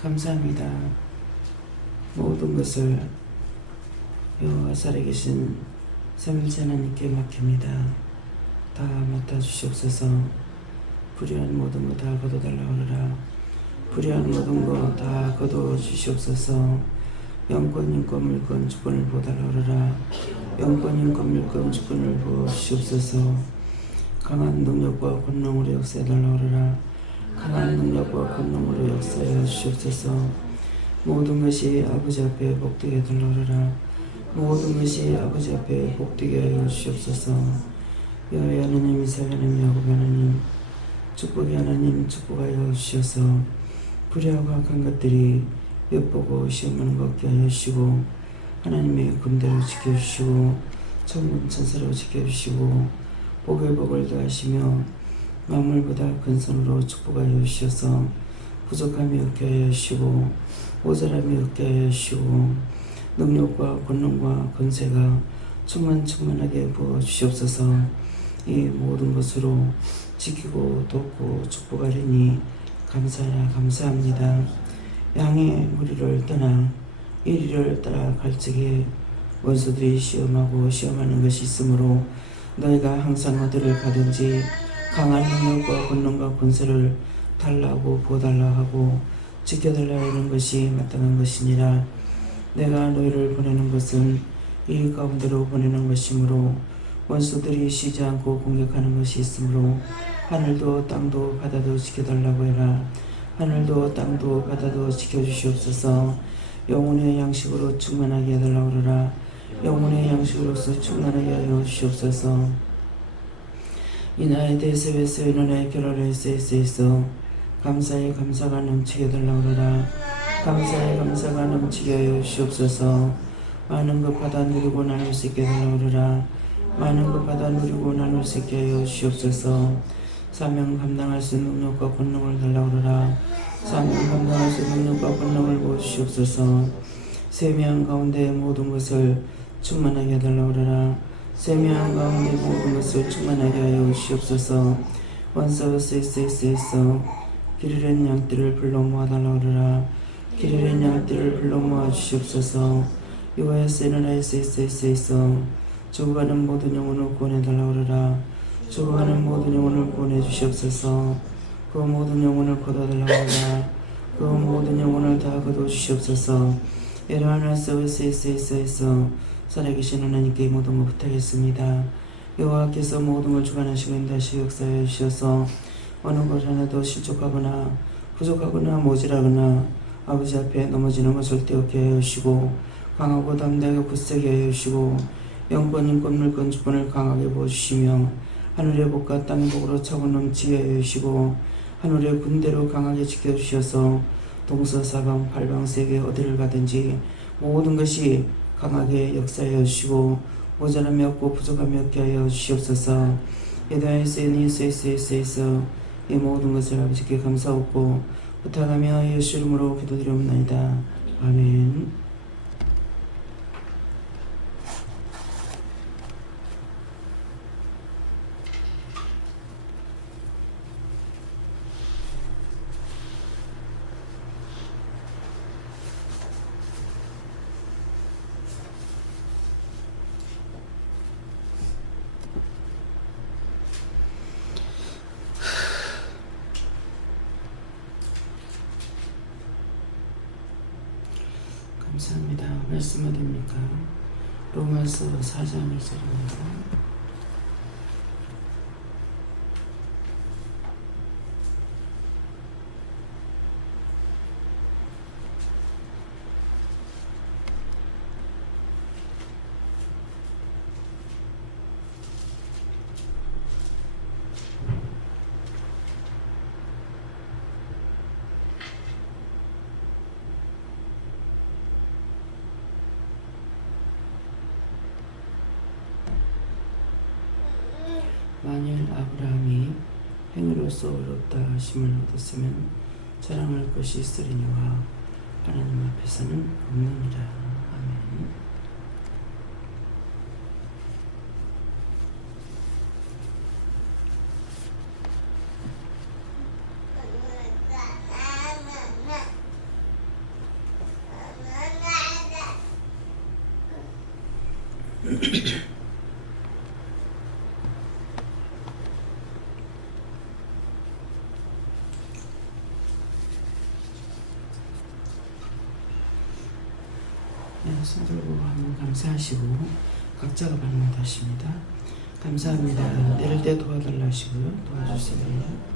감사합니다. 모든 것을 여호와 살아계신 삼위일체 하나님께 맡깁니다. 다 맡아주시옵소서. 불의한 모든 거 다 거둬달라 하느라. 불의한 모든 거 다 거둬주시옵소서. 영권, 인권, 물권, 주권을 보달라 하느라. 영권, 인권, 물권, 주권을 보시옵소서. 강한 능력과 권능으로 역사해달라 하느라. 강한 능력과 권능으로 역사해 주시옵소서. 모든 것이 아버지 앞에 복되게 해달라 하느라. 모든 것이 아버지 앞에 복되게 하여 주시옵소서. 여호와 하나님, 이스라엘 하나님, 야곱 하나님, 축복의 하나님, 축복하여 주셔서 불의하고 악한 것들이 엿보고 시험하는 것 없게 하여 주시고, 하나님의 군대로 지켜주시고, 천군 천사로 지켜주시고, 복의 복을 더하시며 만물보다 큰 선으로 축복하여 주셔서 부족함이 없게 하여 주시고, 모자람이 없게 하여 주시고, 능력과 권능과 권세가 충만하게 부어주시옵소서. 이 모든 것으로 지키고 돕고 축복하리니 감사합니다. 양의 무리를 떠나 이리를 따라 갈 적에 원수들이 시험하는 것이 있으므로 너희가 항상 어디를 가든지 강한 능력과 권능과 권세를 달라고 보달라 하고 지켜달라 하는 것이 마땅한 것이니라. 내가 너희를 보내는 것은 이 가운데로 보내는 것이므로 원수들이 쉬지 않고 공격하는 것이 있으므로 하늘도 땅도 바다도 지켜달라고 해라. 하늘도 땅도 바다도 지켜주시옵소서. 영혼의 양식으로 충만하게 해달라고 하라. 영혼의 양식으로서 충만하게 하여 주시옵소서. 이나의 대세에서 이나의 결혼에서 감사에 감사가 넘치게 해달라고 하라. 감사에 감사가 넘치게 하여 주시옵소서. 많은 것 받아 누리고 나눌 수 있게 해달라고 하라. 많은 것 받아 누리고 나눌 수 있게 하여 주시옵소서. 사명 감당할 수 있는 능력과 권능을 달라고 하라. 사명 감당할 수 있는 능력과 권능을 보여주시옵소서. 세명 가운데 모든 것을 충만하게 해달라고 하라. 세명 가운데 모든 것을 충만하게 하여 주시옵소서. 원서에서 길 잃은 양떼를 불러 모아달라고 하라. 길 잃은 양떼를 불러 모아 주시옵소서. 여호와에서 있어 죽어가는 모든 영혼을 구원해달라고 하라. 죽어가는 모든 영혼을 구원해 주시옵소서. 그 모든 영혼을 거둬달라고 하라. 그 모든 영혼을 다 거둬 주시옵소서. 에라하나서 있어 살아계신 하나님께 모든 것 부탁했습니다. 여호와께서 모든 걸 주관하시고 인도하시고 역사하여 주셔서 어느 것 하나도 실족하거나 부족하거나 모자라거나 아버지 앞에 넘어지는 것을 떼었게 하여 주시고, 강하고 담대하게 굳세게 하여 주시고, 영권, 인권, 물권, 주권을 강하게 부어주시며 하늘의 복과 땅의 복으로 차고 넘치게 하여 주시고, 하늘의 군대로 강하게 지켜주셔서 동서사방 팔방세계 어디를 가든지 모든 것이 강하게 역사하여 주시고, 모자람이 없고 부족함이 없게 하여 주시옵소서. 예다에서 이 모든 것을 아버지께 감사하고 부탁하며 예수 이름으로 기도드리옵나이다. 아멘. 감사합니다. 말씀 어디입니까? 로마서 4장 1절입니다. 만일 아브라함이 행위로서 어렵다 하심을 얻었으면 자랑할 것이 있으리니와 하나님 앞에서는 없느니라. 아멘. 손 들고 한번 감사하시고 각자가 반응하십니다. 감사합니다. 내릴 때 도와달라 하시고요. 도와주세요.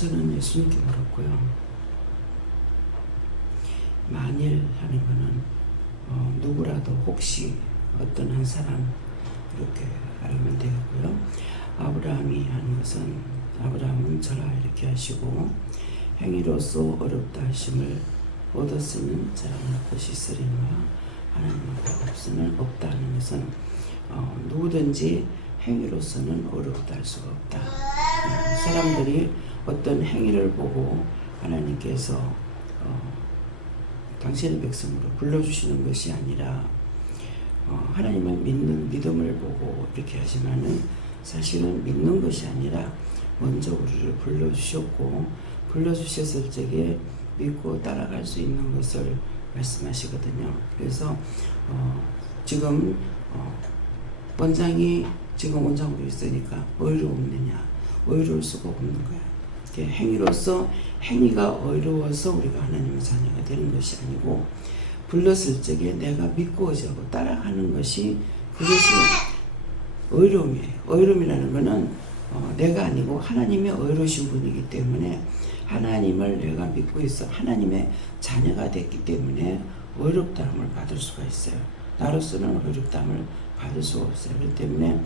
저는 예수님께 물었고요. 만일 하는 거는 누구라도 혹시 어떤 한 사람 이렇게 알면 되겠고요. 아브라함이 하는 것은 아브라함은 저라 이렇게 하시고 행위로서 어렵다 하심을 얻었으면 자랑할 것이 있으리니와 하나님과 없으면 없다 하는 것은 누구든지 행위로서는 어렵다 할 수가 없다. 사람들이 어떤 행위를 보고 하나님께서 당신의 백성으로 불러주시는 것이 아니라 하나님을 믿는 믿음을 보고 이렇게 하지만은 사실은 믿는 것이 아니라 먼저 우리를 불러주셨고 불러주셨을 적에 믿고 따라갈 수 있는 것을 말씀하시거든요. 그래서 지금 원장이 지금 원장으로 있으니까 어이로웠느냐? 어이로울 수가 없는 거야. 행위로서 행위가 어이로워서 우리가 하나님의 자녀가 되는 것이 아니고 불렀을 적에 내가 믿고 어지하고 따라가는 것이 그것이 어이로움이에요. 어이로움이라는 것은 내가 아니고 하나님의 어이로우신 분이기 때문에 하나님을 내가 믿고 있어 하나님의 자녀가 됐기 때문에 어이롭다함을 받을 수가 있어요. 나로서는 어이롭다함을 받을 수가 없어요. 그렇기 때문에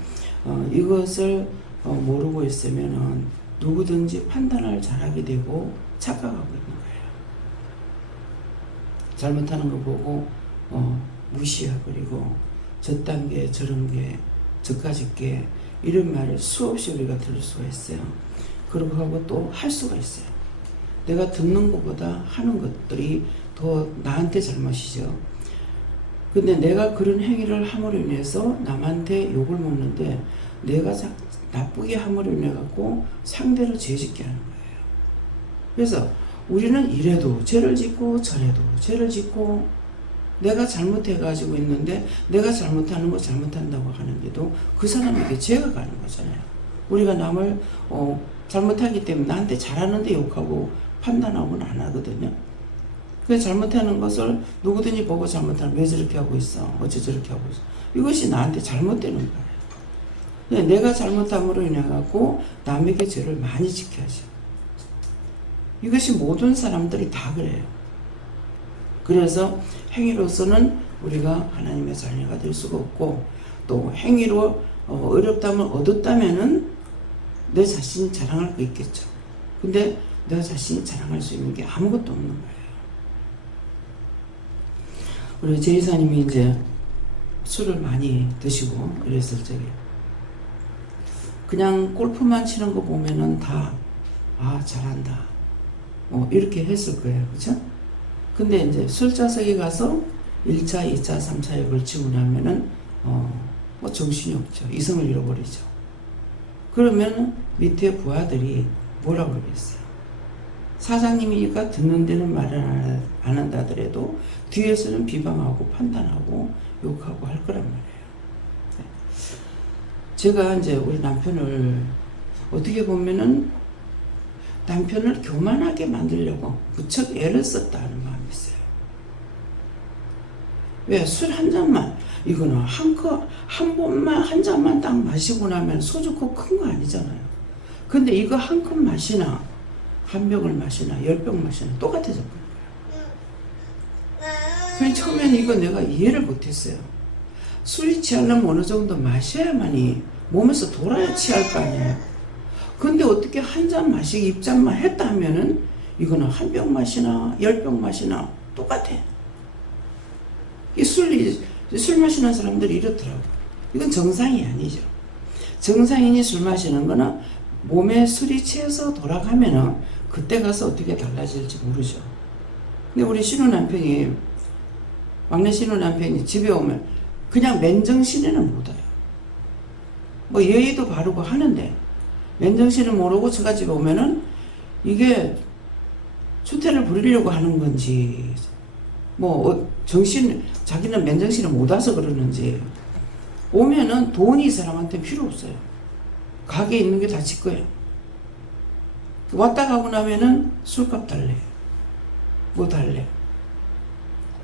이것을 모르고 있으면 누구든지 판단을 잘하게 되고 착각하고 있는 거예요. 잘못하는 거 보고 무시해버리고 저딴 게 저런 게 저까짓 게 이런 말을 수없이 우리가 들을 수가 있어요. 그러고 하고 또 할 수가 있어요. 내가 듣는 것보다 하는 것들이 더 나한테 잘못이죠. 근데 내가 그런 행위를 함으로 인해서 남한테 욕을 먹는데 내가 나쁘게 함으로 인해 갖고 상대를 죄짓게 하는 거예요. 그래서 우리는 이래도 죄를 짓고 저래도 죄를 짓고 내가 잘못해 가지고 있는데 내가 잘못하는 거 잘못한다고 하는데도 그 사람에게 죄가 가는 거잖아요. 우리가 남을 잘못하기 때문에 나한테 잘하는데 욕하고 판단하고는 안 하거든요. 그래서 잘못하는 것을 누구든지 보고 잘못하면 왜 저렇게 하고 있어? 어째 저렇게 하고 있어? 이것이 나한테 잘못되는 거예요. 내가 잘못함으로 인해 갖고 남에게 죄를 많이 짓게 하죠. 이것이 모든 사람들이 다 그래요. 그래서 행위로서는 우리가 하나님의 자녀가 될 수가 없고 또 행위로 어렵다면 얻었다면은 내 자신이 자랑할 거 있겠죠. 근데 내 자신이 자랑할 수 있는 게 아무것도 없는 거예요. 우리 제이사님이 이제 술을 많이 드시고 이랬을 적에 그냥 골프만 치는 거 보면은 다, 아, 잘한다. 이렇게 했을 거예요. 그죠? 근데 이제 술자석에 가서 1차, 2차, 3차에 걸치고 나면은, 뭐 정신이 없죠. 이성을 잃어버리죠. 그러면 밑에 부하들이 뭐라고 그러겠어요? 사장님이니까 듣는 데는 말을 안 한다 하더라도 뒤에서는 비방하고 판단하고 욕하고 할 거란 말이에요. 제가 이제 우리 남편을 어떻게 보면은 남편을 교만하게 만들려고 무척 애를 썼다 하는 마음이 있어요. 왜? 술 한 잔만, 이거는 한 번만, 한 잔만 딱 마시고 나면 소주컵 큰 거 아니잖아요. 근데 이거 한 컵 마시나, 한 병을 마시나, 10병 마시나 똑같아졌거든요. 그냥 처음에는 이거 내가 이해를 못했어요. 술이 취하려면 어느 정도 마셔야만이 몸에서 돌아야 취할 거 아니에요. 근데 어떻게 한 잔 마시기 입장만 했다 하면은 이거는 한 병 마시나 10병 마시나 똑같아. 술 마시는 사람들이 이렇더라고. 이건 정상이 아니죠. 정상인이 술 마시는 거는 몸에 술이 취해서 돌아가면은 그때 가서 어떻게 달라질지 모르죠. 근데 우리 신우 남편이, 막내 신우 남편이 집에 오면 그냥 맨정신에는 못 와요. 뭐 예의도 바르고 하는데 맨정신을 모르고 저가 집에 오면은 이게 추태를 부리려고 하는 건지 뭐 자기는 맨정신을 못 와서 그러는지 오면은 돈이 이 사람한테 필요 없어요. 가게에 있는 게 다 지 거예요. 왔다 가고 나면은 술값 달래. 뭐 달래.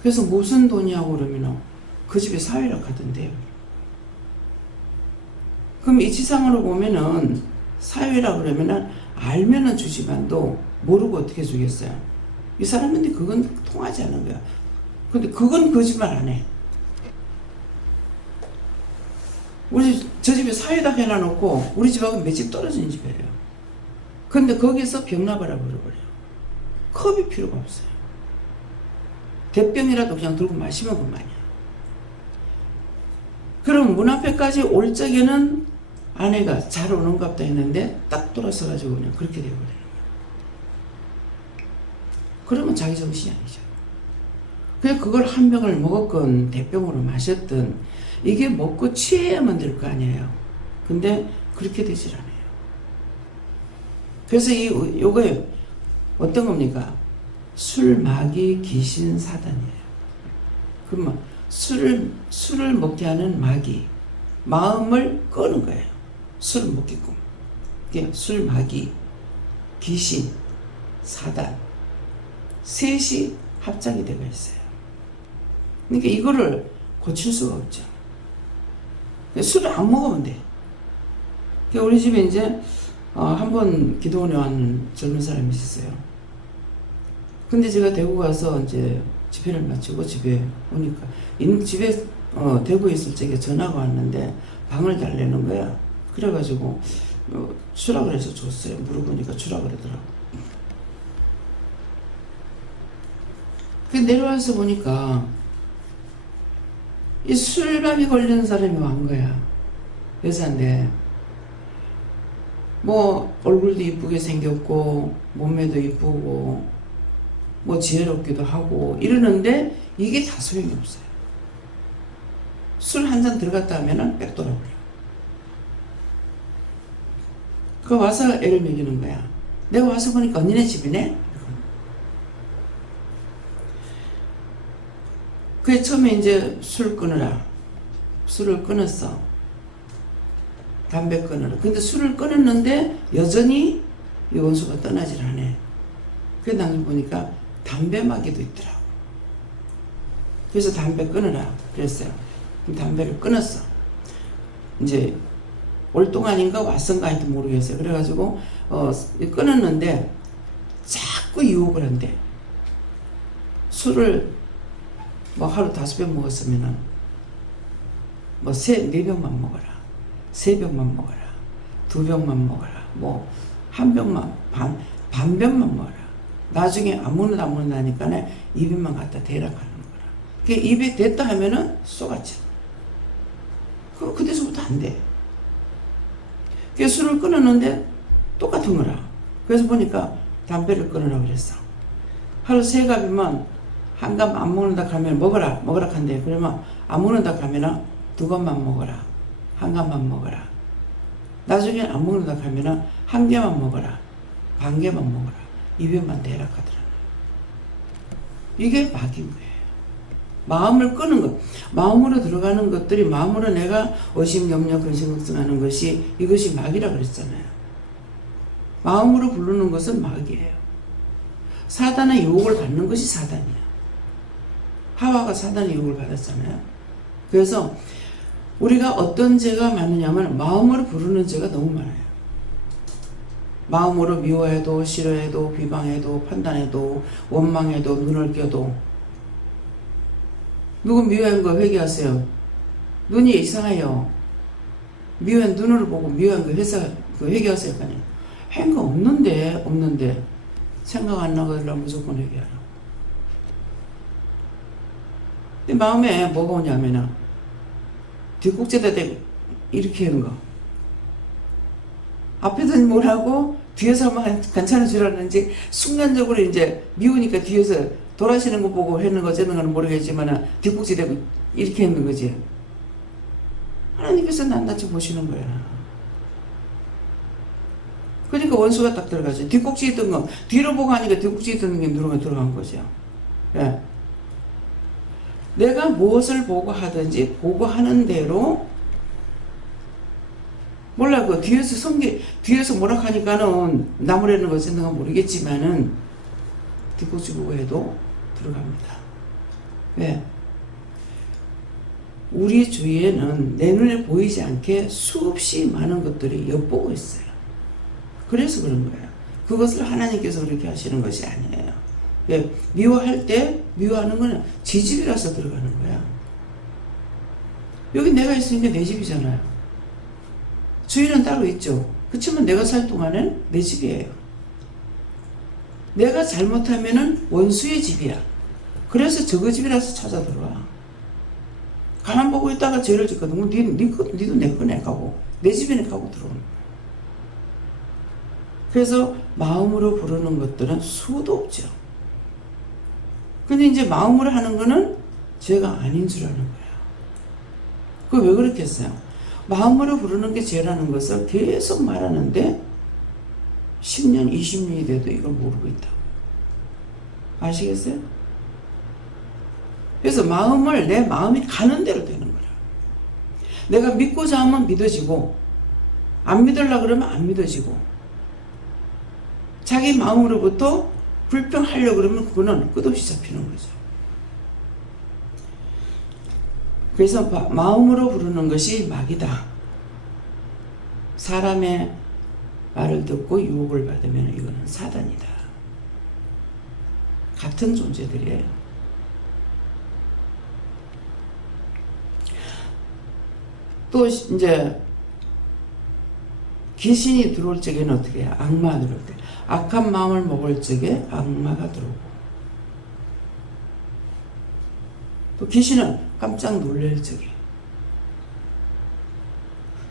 그래서 무슨 돈이냐고 그러면 그 집에 사회락 하던데요. 그럼 이 지상으로 보면은 사회라 그러면은 알면은 주지만도 모르고 어떻게 주겠어요. 이 사람인데 그건 통하지 않는 거야. 근데 그건 거짓말 안 해. 저 집에 사회다 해놔놓고 우리 집하고 몇 집 떨어진 집이에요. 근데 거기서 병나발아 버려버려요. 컵이 필요가 없어요. 대병이라도 그냥 들고 마시면 그만이야. 그럼 문 앞에까지 올 적에는 아내가 잘 오는갑다 했는데 딱 돌아서가지고 그냥 그렇게 되어버려요. 그러면 자기 정신이 아니죠. 그래서 그걸 한 병을 먹었건 대병으로 마셨든 이게 먹고 취해야만 될 거 아니에요. 근데 그렇게 되질 않아요. 그래서 요거에 어떤 겁니까? 술, 마귀, 귀신, 사단이에요. 그러면 술을 먹게 하는 마귀, 마음을 끄는 거예요. 술을 먹게끔. 술, 마귀, 귀신, 사단, 셋이 합작이 되어 있어요. 그러니까 이거를 고칠 수가 없죠. 술을 안 먹으면 돼. 우리 집에 이제 한 번 기도원에 온 젊은 사람이 있었어요. 근데 제가 대구 가서 이제 집회를 마치고 집에 오니까 집에 대구에 있을 적에 전화가 왔는데 방을 달래는 거야. 그래가지고 주라 그래서 줬어요. 물어보니까 주라 그러더라고. 내려와서 보니까 이 술박이 걸리는 사람이 완 거야. 여자인데 뭐 얼굴도 이쁘게 생겼고 몸매도 이쁘고 뭐 지혜롭기도 하고 이러는데 이게 다 소용이 없어요. 술 한 잔 들어갔다 하면은 빽 돌아버려. 그 와서 애를 먹이는 거야. 내가 와서 보니까 언니네 집이네? 그게 처음에 이제 술 끊으라. 술을 끊었어. 담배 끊으라. 근데 술을 끊었는데 여전히 이 원수가 떠나질 않아. 그래서 나중에 보니까 담배 마귀도 있더라고. 그래서 담배 끊으라 그랬어요. 담배를 끊었어. 이제 올 동안인가 왔선가 하여튼 모르겠어요. 그래가지고 끊었는데 자꾸 유혹을 한대. 술을 뭐 하루 5병 먹었으면은 뭐 4병만 먹어라. 3병만 먹어라. 2병만 먹어라. 뭐 한 병만 반병만 먹어라. 나중에 아무나 하니까 2병만 갖다 대라 하는 거라. 그 입에 댔다 하면은 쏘가쳐. 그 대서부터 안 돼. 술을 끊었는데 똑같은 거라. 그래서 보니까 담배를 끊으라고 그랬어. 하루 3갑이면 1갑 안 먹는다 하면 먹어라 한대. 그러면 안 먹는다 하면 2갑만 먹어라. 1갑만 먹어라. 나중에 안 먹는다 하면 1개만 먹어라. 반 개만 먹어라. 2배만 대라 하더라. 이게 막인 거예요. 마음을 끄는 것. 마음으로 들어가는 것들이 마음으로 내가 의심, 염려, 근심, 걱정하는 것이 이것이 막이라 그랬잖아요. 마음으로 부르는 것은 막이에요. 사단의 유혹을 받는 것이 사단이에요. 하와가 사단의 유혹을 받았잖아요. 그래서 우리가 어떤 죄가 많으냐면 마음으로 부르는 죄가 너무 많아요. 마음으로 미워해도 싫어해도 비방해도 판단해도 원망해도 눈을 껴도. 누구 미워한 거 회개하세요. 눈이 이상해요. 미워한 눈을 보고 미워한 거 회개하세요. 한 거 없는데 생각 안 나거든 무조건 회개하라. 근데 마음에 뭐가 오냐면은 뒷국제다 대고 이렇게 하는 거. 앞에서는 뭐라고 뒤에서만 괜찮은 줄 알았는지 순간적으로 이제 미우니까 뒤에서 돌아시는 거 보고 했는 거 저는 건 모르겠지만 뒷국지 대고 이렇게 했는 거지. 하나님께서 낱낱이 보시는 거야. 그러니까 원수가 딱 들어가죠. 뒷국지 있던 거 뒤로 보고 하니까 뒷국지 있던 게 누르면 들어간 거죠. 예. 내가 무엇을 보고 하든지 보고 하는 대로 몰라 그 뒤에서 뭐라 하니까는 나무라는 것은 내가 모르겠지만은 뒷국지 보고 해도 들어갑니다. 왜? 우리 주위에는 내 눈에 보이지 않게 수없이 많은 것들이 엿보고 있어요. 그래서 그런 거예요. 그것을 하나님께서 그렇게 하시는 것이 아니에요. 왜? 미워할 때 미워하는 거는 지 집이라서 들어가는 거야. 여기 내가 있으니까 내 집이잖아요. 주인은 따로 있죠. 그렇지만 내가 살 동안은 내 집이에요. 내가 잘못하면은 원수의 집이야. 그래서 저거 집이라서 찾아 들어와. 가만 보고 있다가 죄를 짓거든. 니도 내 거네 가고 내 집이네 가고 들어오는 거야. 그래서 마음으로 부르는 것들은 수도 없죠. 근데 이제 마음으로 하는 거는 죄가 아닌 줄 아는 거야. 그거 왜 그렇게 했어요? 마음으로 부르는 게 죄라는 것을 계속 말하는데 10년, 20년이 돼도 이걸 모르고 있다고. 아시겠어요? 그래서 내 마음이 가는 대로 되는 거라. 내가 믿고자 하면 믿어지고 안 믿으려고 그러면 안 믿어지고 자기 마음으로부터 불평하려고 그러면 그거는 끝없이 잡히는 거죠. 그래서 마음으로 부르는 것이 막이다. 사람의 말을 듣고 유혹을 받으면 이거는 사단이다. 같은 존재들이에요. 또 이제 귀신이 들어올 적에는 어떻게 해요? 악마가 들어올 때. 악한 마음을 먹을 적에 악마가 들어오고. 또 귀신은 깜짝 놀랄 적에.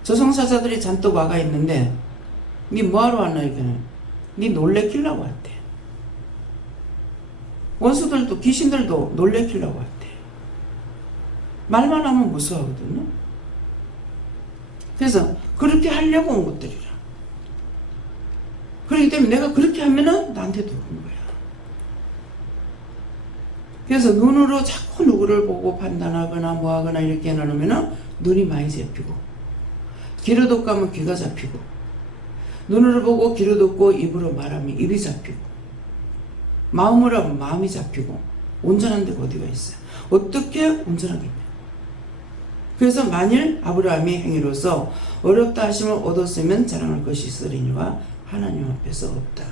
저승사자들이 잔뜩 와가 있는데 니 뭐하러 왔나 이거는. 니 놀래키려고 왔대. 원수들도 귀신들도 놀래키려고 왔대. 말만 하면 무서워하거든요. 그래서 그렇게 하려고 온 것들이라. 그렇기 때문에 내가 그렇게 하면은 나한테 들어오는 거야. 그래서 눈으로 자꾸 누구를 보고 판단하거나 뭐하거나 이렇게 해놓으면은 눈이 많이 잡히고, 귀로 듣고 하면 귀가 잡히고, 눈으로 보고 귀로 듣고 입으로 말하면 입이 잡히고, 마음으로 하면 마음이 잡히고, 온전한 데가 어디가 있어요? 어떻게 온전하겠냐? 그래서 만일 아브라함이 행위로서 어렵다 하심을 얻었으면 자랑할 것이 있으리니와 하나님 앞에서 없다.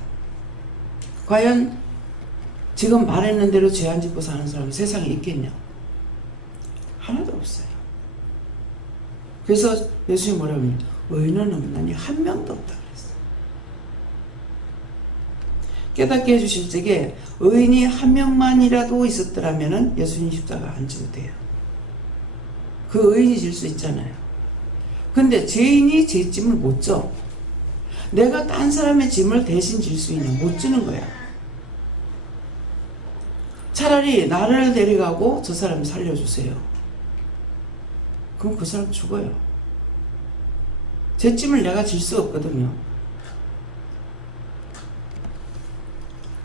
과연 지금 말했는 대로 죄 안 짓고 사는 사람이 세상에 있겠냐? 하나도 없어요. 그래서 예수님이 뭐라고 하냐? 의인은 없나니 한 명도 없다 그랬어요. 깨닫게 해주실 적에 의인이 한 명만이라도 있었더라면 예수님 십자가 안 지도 돼요. 그 의인이 질 수 있잖아요. 근데 죄인이 죄짐을 못 져. 내가 딴 사람의 짐을 대신 질 수 있냐? 못 지는 거야. 차라리 나를 데려가고 저 사람 살려주세요. 그럼 그 사람 죽어요. 제 짐을 내가 질 수 없거든요.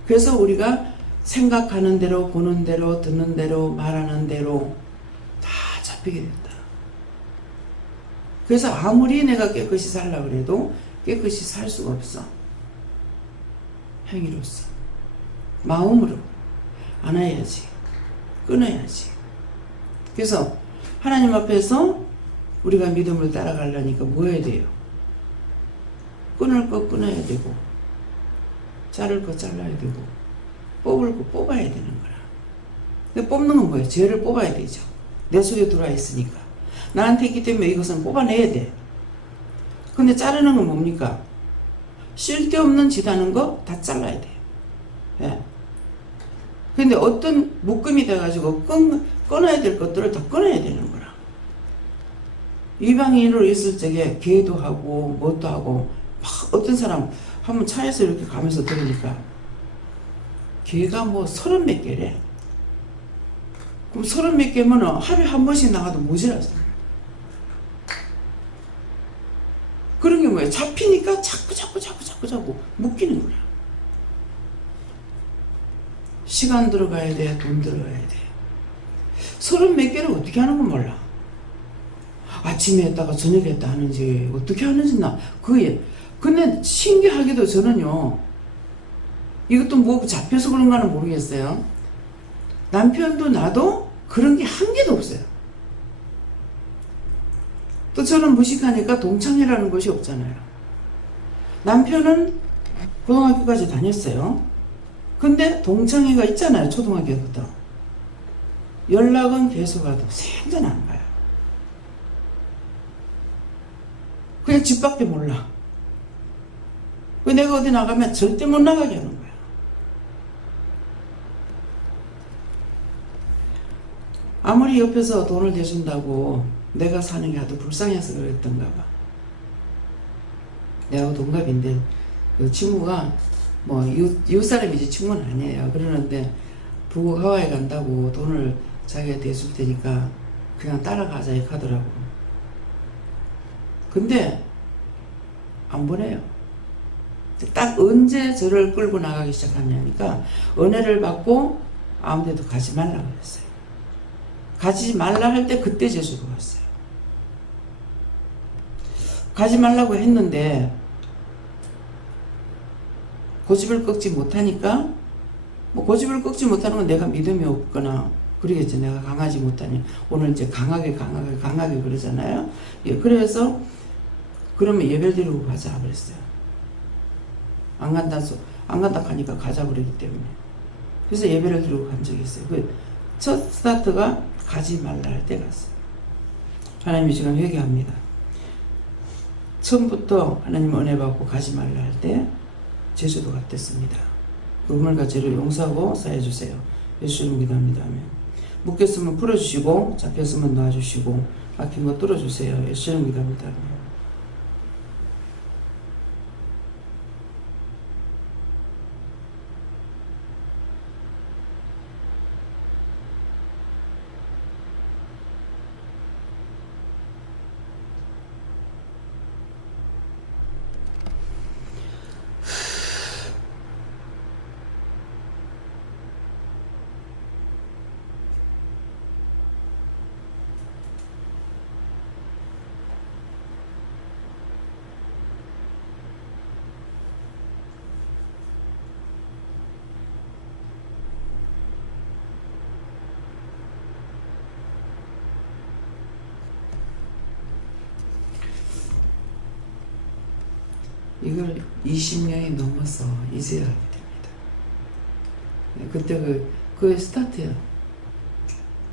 그래서 우리가 생각하는 대로, 보는 대로, 듣는 대로, 말하는 대로 다 잡히게 된다. 그래서 아무리 내가 깨끗이 살려고 해도 깨끗이 살 수가 없어. 행위로서. 마음으로 안아야지. 끊어야지. 그래서 하나님 앞에서 우리가 믿음을 따라가려니까 뭐 해야 돼요? 끊을 거 끊어야 되고, 자를 거 잘라야 되고, 뽑을 거 뽑아야 되는 거라. 근데 뽑는 건 뭐예요? 죄를 뽑아야 되죠. 내 속에 들어와 있으니까. 나한테 있기 때문에 이것은 뽑아내야 돼. 근데 자르는 건 뭡니까? 쓸데없는 짓 하는 거 다 잘라야 돼요. 예. 근데 어떤 묶음이 돼가지고 끊어야 될 것들을 다 끊어야 되는 거라. 이방인으로 있을 적에 기회도 하고 뭣도 하고 막 어떤 사람 한번 차에서 이렇게 가면서 들으니까 기회가 뭐 30몇 개래. 그럼 30몇 개면 하루에 한 번씩 나가도 모자라서. 그런 게 뭐예요? 잡히니까 자꾸 묶이는 거야. 시간 들어가야 돼, 돈 들어가야 돼. 30몇 개를 어떻게 하는 건 몰라. 아침에 했다가 저녁에 했다 하는지 어떻게 하는지 나 그게. 근데 신기하게도 저는요, 이것도 뭐 잡혀서 그런가는 모르겠어요. 남편도 나도 그런 게 한 개도 없어요. 또 저는 무식하니까 동창회라는 것이 없잖아요. 남편은 고등학교까지 다녔어요. 근데 동창회가 있잖아요. 초등학교부터. 연락은 계속 와도 생전 안 가요. 그냥 집 밖에 몰라. 내가 어디 나가면 절대 못 나가게 하는 거야. 아무리 옆에서 돈을 대준다고 내가 사는 게 아주 불쌍해서 그랬던가 봐. 내하고 동갑인데 그 친구가 뭐 이웃 사람이지 친구는 아니에요. 그러는데 부부 하와이 간다고 돈을 자기가 대줄 테니까 그냥 따라가자 이렇게 하더라고. 근데 안 보내요. 딱 언제 저를 끌고 나가기 시작하냐니까 은혜를 받고 아무 데도 가지 말라고 그랬어요. 가지 말라 할 때 그때 제주도 갔어요. 가지 말라고 했는데 고집을 꺾지 못하니까, 뭐 고집을 꺾지 못하는 건 내가 믿음이 없거나 그러겠죠. 내가 강하지 못하니. 오늘 이제 강하게 그러잖아요. 예, 그래서 그러면 예배를 드리고 가자 그랬어요. 안 간다 하니까 가자 그러기 때문에. 그래서 예배를 드리고 간 적이 있어요. 그 첫 스타트가 가지 말라 할 때 갔어요. 하나님이 지금 회개합니다. 처음부터 하나님 은혜 받고 가지 말라 할 때 제주도 갔댔습니다. 그 우물과 죄를 용서하고 사해주세요. 예수님 기도합니다. 아멘. 묶였으면 풀어주시고 잡혔으면 놔주시고 막힌 거 뚫어주세요. 예수님 기도합니다. 아멘. 이걸 20년이 넘어서 이제야 하게 됩니다. 그때 그의 스타트야.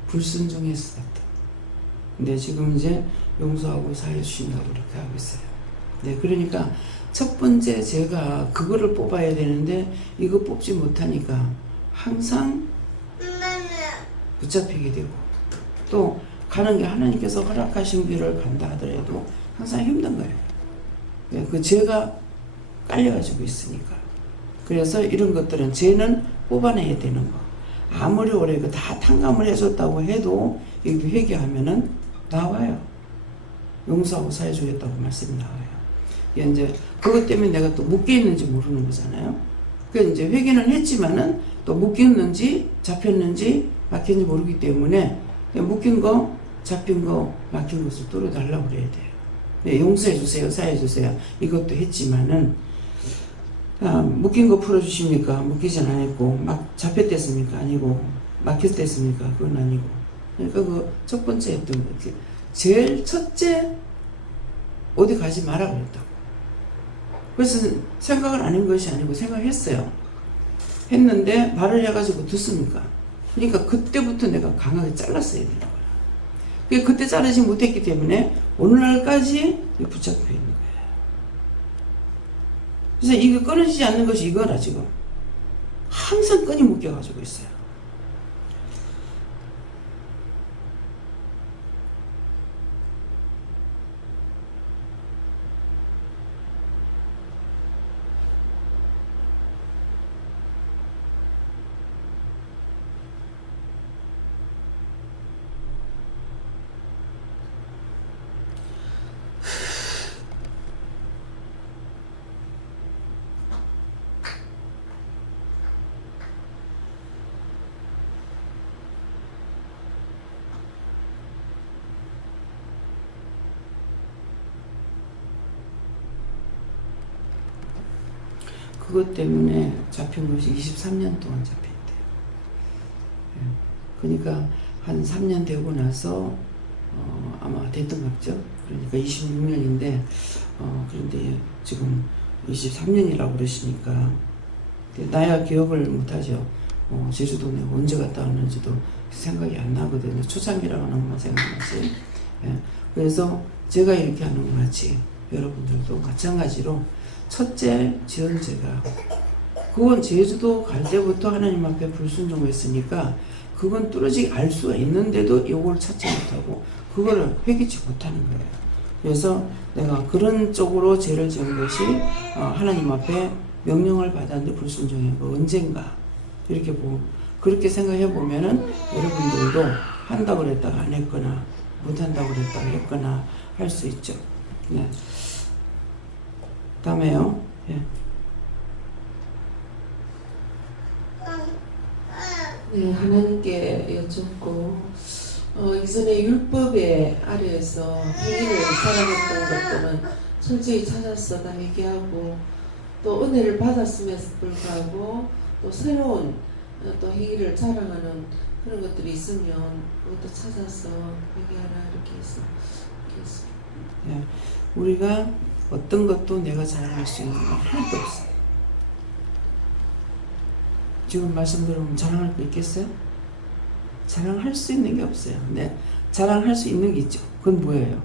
불순종의 스타트. 근데 지금 이제 용서하고 사해 주신다고 그렇게 하고 있어요. 네, 그러니까 첫 번째 제가 그거를 뽑아야 되는데 이거 뽑지 못하니까 항상 붙잡히게 되고, 또 가는 게 하나님께서 허락하신 길을 간다 하더라도 항상 힘든 거예요. 네, 그 제가 깔려가지고 있으니까. 그래서 이런 것들은 죄는 뽑아내야 되는 거. 아무리 오래 다 탕감을 해줬다고 해도 여기 회개하면은 나와요. 용서하고 사해주겠다고 말씀이 나와요. 이제 그것 때문에 내가 또 묶여 있는지 모르는 거잖아요. 그래서 이제 회개는 했지만은 또 묶였는지 잡혔는지 막혔는지 모르기 때문에 묶인 거, 잡힌 거, 막힌 것을 뚫어달라고 그래야 돼요. 네, 용서해주세요, 사해주세요. 이것도 했지만은 묶인 거 풀어주십니까? 묶이진 않았고 막 잡혔댔습니까? 아니고 막혔댔습니까? 그건 아니고. 그러니까 그 첫 번째 했던 거, 제일 첫째 어디 가지 마라 그랬다고. 그래서 생각을 안 한 것이 아니고 생각했어요. 했는데 말을 해가지고 듣습니까? 그러니까 그때부터 내가 강하게 잘랐어야 되는 거야. 그때 자르지 못했기 때문에 오늘날까지 붙잡혀 있는 거예요. 그래서 이게 끊어지지 않는 것이 이거라. 지금 항상 끈이 묶여가지고 있어요. 그것 때문에 잡힌 것이 23년 동안 잡혔대요. 그러니까 한 3년 되고 나서 아마 됐던 것 같죠. 그러니까 26년인데 그런데 지금 23년이라고 그러시니까 나야 기억을 못하죠. 제주도 내가 언제 갔다 왔는지도 생각이 안 나거든요. 초창기라고 하는 것만 생각나지. 그래서 제가 이렇게 하는 것 같이 여러분들도 마찬가지로 첫째 지은 죄가, 그건 제주도 갈 때부터 하나님 앞에 불순종했으니까 그건 뚫어지게 알 수가 있는데도 이걸 찾지 못하고 그거를 회개치 못하는 거예요. 그래서 내가 그런 쪽으로 죄를 지은 것이 하나님 앞에 명령을 받았는데 불순종한 거 언젠가 이렇게 그렇게 생각해 보면은 여러분들도 한다고 그랬다가 안 했거나 못한다고 그랬다가 했거나 할 수 있죠. 네. 다음에요. 예. 네, 하나님께 여쭙고 이전에 율법의 아래에서 행위를 살아갔던 것들은 철저히 찾아서 다 회개하고 또 은혜를 받았음에도 불구하고 또 새로운 또 행위를 자랑하는 그런 것들이 있으면 그것도 찾아서 회개하라 이렇게 해서 예. 우리가 어떤 것도 내가 자랑할 수 있는 건 하나도 없어요. 지금 말씀 들으면 자랑할 거 있겠어요? 자랑할 수 있는 게 없어요. 네, 자랑할 수 있는 게 있죠. 그건 뭐예요?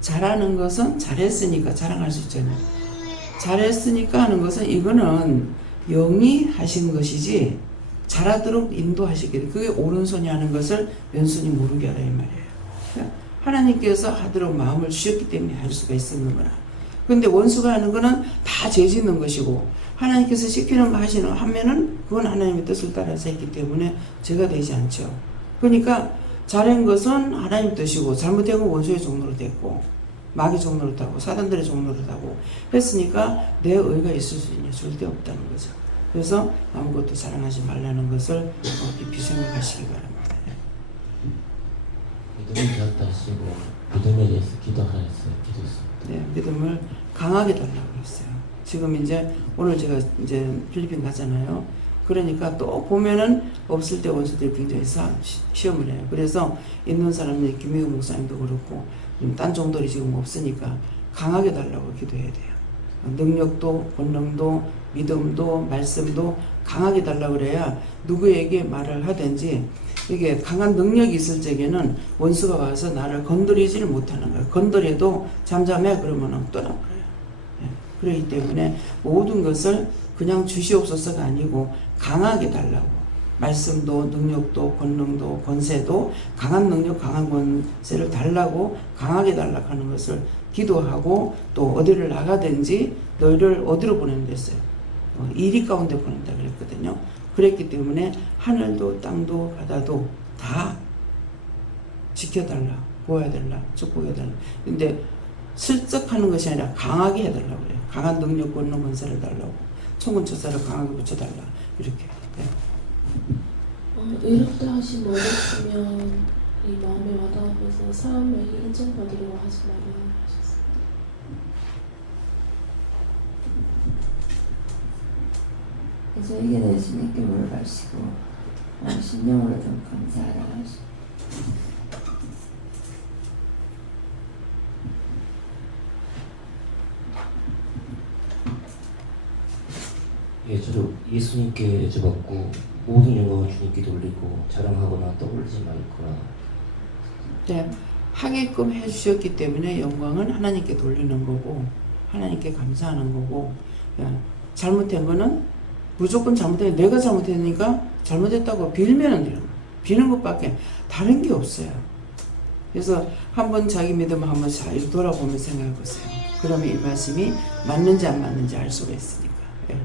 잘하는 것은 잘했으니까 자랑할 수 있잖아요. 잘했으니까 하는 것은 이거는 영이 하신 것이지 잘하도록 인도하시길, 그게 오른손이 하는 것을 왼손이 모르게 하라 이 말이에요. 그러니까 하나님께서 하도록 마음을 주셨기 때문에 할 수가 있었는 거라. 근데 원수가 하는 거는 다 죄 짓는 것이고 하나님께서 시키는 거 하면은 그건 하나님의 뜻을 따라서 했기 때문에 죄가 되지 않죠. 그러니까 잘한 것은 하나님 뜻이고 잘못된 건 원수의 종로로 됐고 마귀 종로로 타고 사단들의 종로로 타고 했으니까 내 의가 있을 수 있냐? 절대 없다는 거죠. 그래서 아무것도 자랑하지 말라는 것을 깊이 생각하시기 바랍니다. 믿음을 갖다 하시고 믿음에 대해서 기도했습니다. 네, 믿음을 강하게 달라고 했어요. 지금 이제 오늘 제가 이제 필리핀 가잖아요. 그러니까 또 보면은 없을 때 원수들이 굉장히 시험을 해요. 그래서 있는 사람이 김혜우 목사님도 그렇고 딴 종들이 지금 없으니까 강하게 달라고 기도해야 돼요. 능력도 권능도 믿음도 말씀도 강하게 달라고 그래야 누구에게 말을 하든지 이게 강한 능력이 있을 적에는 원수가 와서 나를 건드리지를 못하는 거예요. 건드려도 잠잠해 그러면 떠나버려요. 그렇기 때문에 모든 것을 그냥 주시옵소서가 아니고 강하게 달라고 말씀도 능력도 권능도 권세도 강한 능력 강한 권세를 달라고 강하게 달라고 하는 것을 기도하고 또 어디를 나가든지 너희를 어디로 보낸다 했어요. 이리 가운데 보낸다 그랬거든요. 그랬기 때문에 하늘도 땅도 바다도 다 지켜달라, 보호해달라, 축복해달라. 근데 슬쩍 하는 것이 아니라 강하게 해달라고 그래요. 강한 능력 권능 권세를 달라고. 천군천사를 강하게 붙여달라. 이렇게. 네. 외롭다 하신 어렸으면 이 마음에 와닿아서 사람에게 인정받으려고 하지 말아요 하셨습니다. 저에게 대신 기쁨을 가시고 신령으로 좀 감사하라 하시고 예, 저도 예수님께 여쭤봤고 모든 영광을 주님께 돌리고 자랑하거나 떠올리지 말거라. 네, 하게끔 해주셨기 때문에 영광은 하나님께 돌리는 거고 하나님께 감사하는 거고 잘못된 거는 무조건 잘못된 내가 잘못했으니까 잘못했다고 빌면 돼요. 비는 것밖에 다른 게 없어요. 그래서 한번 자기 믿음을 한번 잘 돌아보며 생각해 보세요. 그러면 이 말씀이 맞는지 안 맞는지 알 수가 있으니까. 예.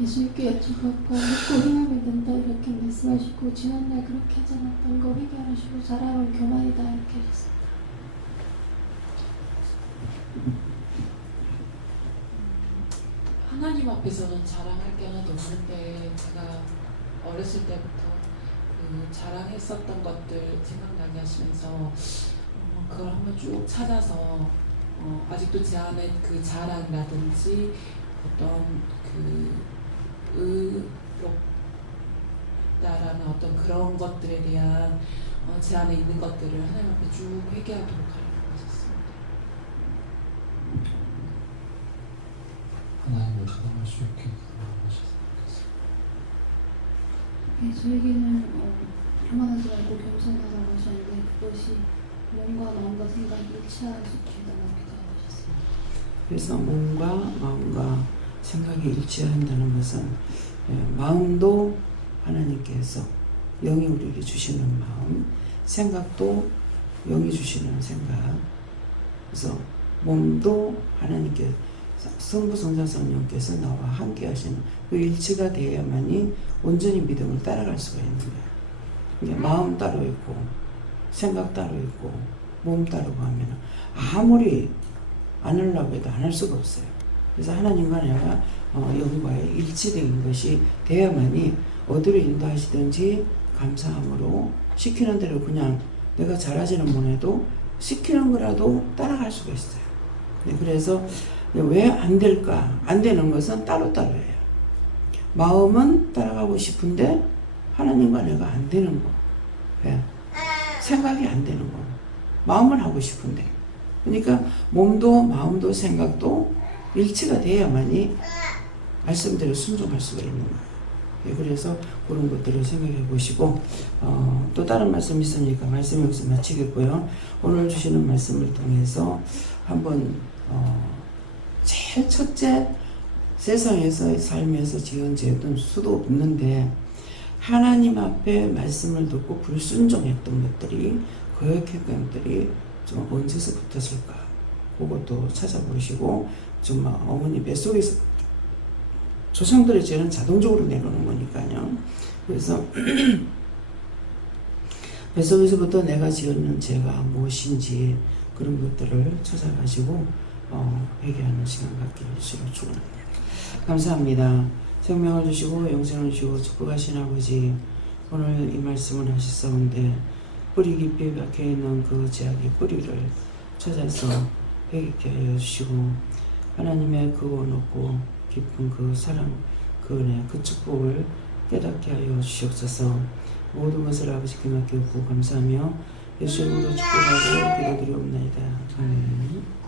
예수님께 여쭤봤고 믿고 행하면 된다 이렇게 말씀하시고 지난날 그렇게 하지 않았던 거 회개하시고 잘하면 교만이다 이렇게 하셨습니다. 하나님 앞에서는 자랑할 게 하나도 없는데 제가 어렸을 때부터 그 자랑했었던 것들 생각나게 하시면서 그걸 한번 쭉 찾아서 아직도 제 안에 그 자랑이라든지 어떤 그 의롭다라는 어떤 그런 것들에 대한 제 안에 있는 것들을 하나님 앞에 쭉 회개하도록 하려고 하셨습니다. 하나님을 찬양할 수 있게 하셨습니다. 네, 저에게는 교만하지 말고 겸손하라고 하셨는데 그것이 몸과 마음과 생각이 일치할 수 있게 해달라고 기도하셨습니다. 그래서 몸과 마음과 생각이 일치한다는 것은 마음도 하나님께서 영이 우리에게 주시는 마음, 생각도 영이 주시는 생각. 그래서 몸도 하나님께 성부 성자 성령께서 나와 함께 하시는 그 일치가 되어야만이 온전히 믿음을 따라갈 수가 있는 거예요. 그러니까 마음 따로 있고 생각 따로 있고 몸 따르고 하면 아무리 안 하려고 해도 안 할 수가 없어요. 그래서 하나님과 내가 영과의 일치된 것이 되어야만이 어디로 인도하시든지 감사함으로 시키는 대로 그냥 내가 잘하지는 못해도 시키는 거라도 따라갈 수가 있어요. 네, 그래서 왜 안 될까? 안 되는 것은 따로따로예요. 마음은 따라가고 싶은데 하나님과 내가 안 되는 거. 왜? 생각이 안 되는 거. 마음은 하고 싶은데. 그러니까 몸도 마음도 생각도 일치가 돼야만이 말씀대로 순종할 수가 있는 거예요. 예, 그래서 그런 것들을 생각해 보시고 또 다른 말씀이 있으니까 말씀 여기서 마치겠고요. 오늘 주시는 말씀을 통해서 한번 제일 첫째 세상에서 살면서 지은 죄는 수도 없는데 하나님 앞에 말씀을 듣고 불순종했던 것들이 거역했던 것들이 좀 언제서 붙었을까 그것도 찾아보시고 좀 어머니 뱃속에서 조상들의 죄는 자동적으로 내려오는 거니까요. 그래서 뱃속에서부터 내가 지었는 죄가 무엇인지 그런 것들을 찾아가지고 회개하는 시간 갖게 해주시고 축원합니다. 감사합니다. 생명을 주시고 영생을 주시고 축복하신 아버지, 오늘 이 말씀을 하셨사온데 뿌리 깊이 박혀있는 그 죄악의 뿌리를 찾아서 회개케 하여 주시고 하나님의 그 원없고 깊은 그 사랑, 그 은혜, 그 축복을 깨닫게 하여 주시옵소서. 모든 것을 아버지께 맡기고 감사하며 예수 이름으로 축복하고 기도드리옵나이다. 아멘.